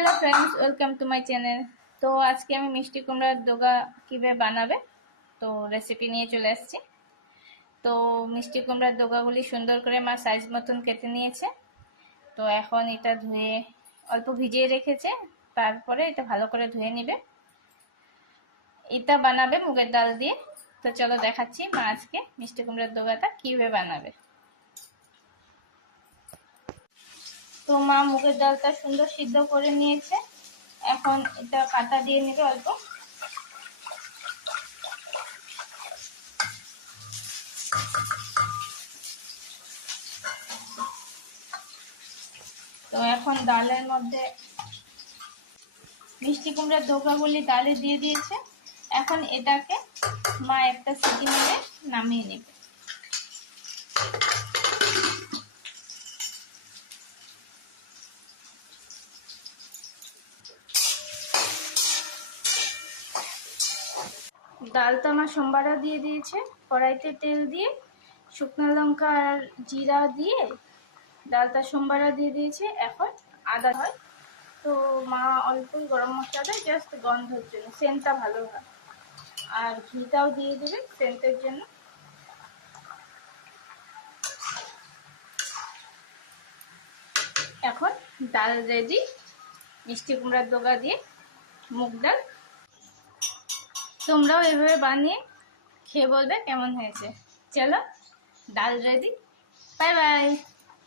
Hello friends welcome to my channel তো আজকে আমি মিষ্টি কুমড়ার দোগা কীভাবে বানাবে? তো রেসিপি নিয়ে চলে আসছি। তো মিষ্টি কুমড়ার দোগাগুলি সুন্দর করে মা সাইজ মতন কেটে নিয়েছে। তো এখন এটা ধুয়ে অল্প ভিজিয়ে রেখেছে। তারপরে এটা ভালো করে ধুয়ে নিবে। এটা বানাবে মুগের ডাল দিয়ে। তো চলো দেখাচ্ছি মা আজকে মিষ্টি কুমড়ার দোগাটা কীভাবে বানাবে। তো মা মুগের ডালটা সুন্দর সিদ্ধ করে নিয়েছে। এখন এটা কাটা দিয়ে নেবে অল্প। তো এখন ডালের মধ্যে মিষ্টি কুমড়ার দোকাগুলি ডালে দিয়ে দিয়েছে। এখন এটাকে মা একটা সিটি মেরে নামিয়ে নেবে। ডালটা আমার সোমবারও দিয়ে দিয়েছে, কড়াইতে তেল দিয়ে, শুকনো লঙ্কা আর জিরা দিয়ে ডালটা সোমবারও দিয়ে দিয়েছে। এখন আদা হয়। তো মা অল্পই গরম মশলা দেয় জাস্ট গন্ধের জন্য, সেন্টটা ভালো হয়। আর ঘিটাও দিয়ে দেবে সেন্টের জন্য। এখন ডাল রেডি মিষ্টি কুমড়ার দোগা দিয়ে মুগ ডাল। তোমরাও এভাবে বানিয়ে খেয়ে বলবে কেমন হয়েছে। চলো ডাল রেডি বাই বাই